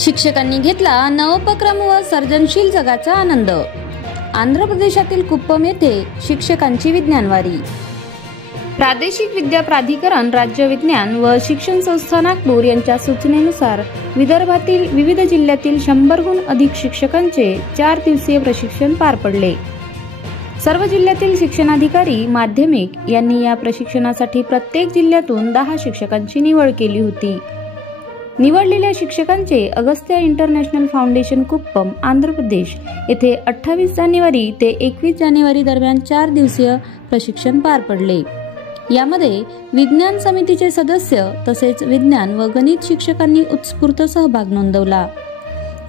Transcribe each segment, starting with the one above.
शिक्षकांनी घेतला नवोपक्रम व सर्जनशील जगाचा आनंद। आंध्र प्रदेशातील कुप्पम येथे शिक्षकांची विज्ञानवारी। प्रादेशिक विद्या प्राधिकरण, राज्य विज्ञान व शिक्षण संस्था नागपूर यांच्या सूचनेनुसार विदर्भातील विविध जिल्ह्यातील 100हून अधिक शिक्षकांचे 4 दिवसीय प्रशिक्षण पार पडले। सर्व जिल्ह्यातील शिक्षणाधिकारी, माध्यमिक यांनी या प्रशिक्षणासाठी प्रत्येक जिल्ह्यातून 10 शिक्षकांची निवड केली होती। निवडलेल्या शिक्षकांचे अगस्त्या इंटरनॅशनल फाउंडेशन कुप्पम, आंध्र प्रदेश येथे 28 जानेवारी ते 21 जानेवारी दरम्यान 4 दिवसीय प्रशिक्षण पार पडले। यामध्ये विज्ञान समितीचे सदस्य तसेच विज्ञान व गणित शिक्षकांनी उत्स्फूर्त सहभाग नोंदवला।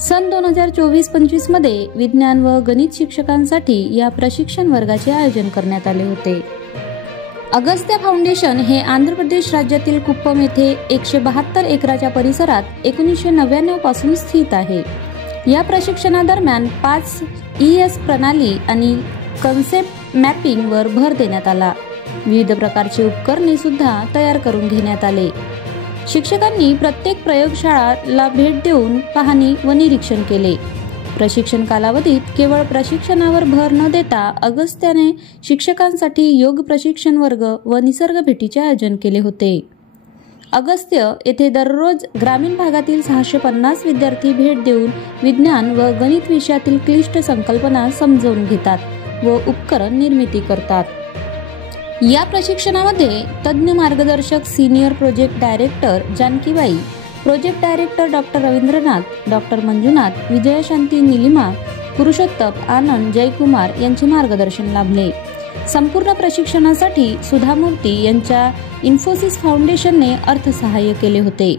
सन 2024-25 मध्ये विज्ञान व गणित शिक्षकांसाठी या प्रशिक्षण वर्गाचे आयोजन करण्यात आले होते। अगस्त्या फाउंडेशन हे आंध्र प्रदेश राज्यातील कुप्पम येथे 172 एकराच्या परिसरात 1999 पासून स्थित आहे। या प्रशिक्षणादरम्यान 5 ES प्रणाली आणि कन्सेप्ट मॅपिंग वर भर देण्यात आला। विविध प्रकारची उपकरणे सुद्धा तयार करून घेण्यात आले। शिक्षकांनी प्रत्येक प्रयोगशाळाला भेट देऊन पाहणी व निरीक्षण केले। प्रशिक्षण कालावधीत केवळ प्रशिक्षणावर भर न देता अगस्त्याने शिक्षकांसाठी योग प्रशिक्षण वर्ग व निसर्ग भेटीचे आयोजन केले होते। अगस्त्य येथे दररोज ग्रामीण भागातील 650 विद्यार्थी भेट देऊन विज्ञान व गणित विषयातील क्लिष्ट संकल्पना समजावून घेतात व उपकरण निर्मिती करतात। या प्रशिक्षणामध्ये तज्ञ मार्गदर्शक senior project director Janakibai, project director doctor Ravindranath, doctor Manjunath, Vijayashanti, Nilima, Purushottam, Anand, Jaykumar यांचे मार्गदर्शन लाभले। संपूर्ण प्रशिक्षणासाठी सुधा मूर्ती यांच्या इन्फोसिस फाउंडेशनने अर्थसहाय्य केले होते।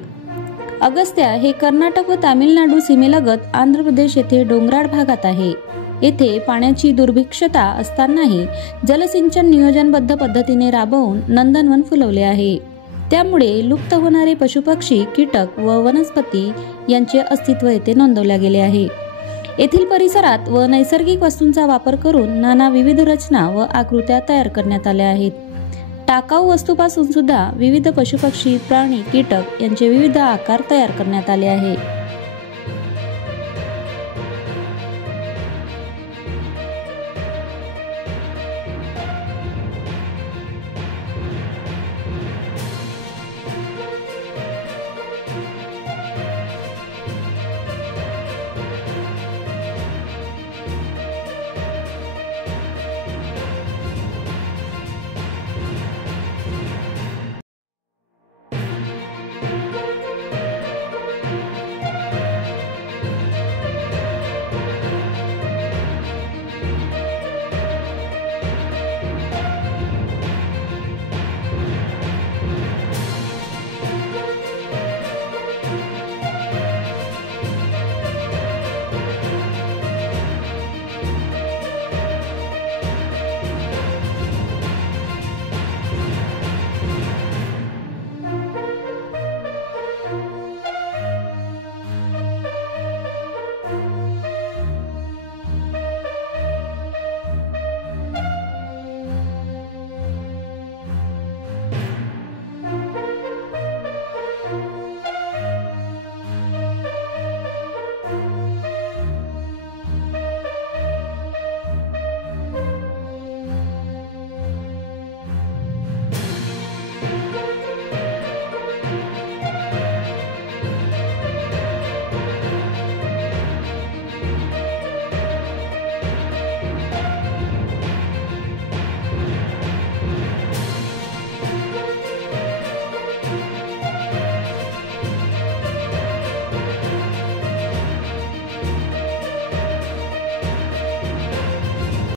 अगस्त्या हे कर्नाटक व तामिळनाडू सीमेलगत आंध्र प्रदेश येथे डोंगराळ भागात आहे। येथे पाण्याची दुर्भिक्षता असतानाही जलसिंचन नियोजनबद्ध पद्धतीने राबवून नंदनवन फुलवले आहे। त्यामुळे लुप्त होणारे पशुपक्षी, कीटक व वनस्पती यांचे अस्तित्व येथे नोंदवले गेले आहे। येथील परिसरात व नैसर्गिक वस्तूंचा वापर करून नाना विविध रचना व आकृत्या तयार करण्यात आल्या आहेत। टाकाऊ वस्तूपासून सुद्धा विविध पशुपक्षी, प्राणी, कीटक यांचे विविध आकार तयार करण्यात आले आहे।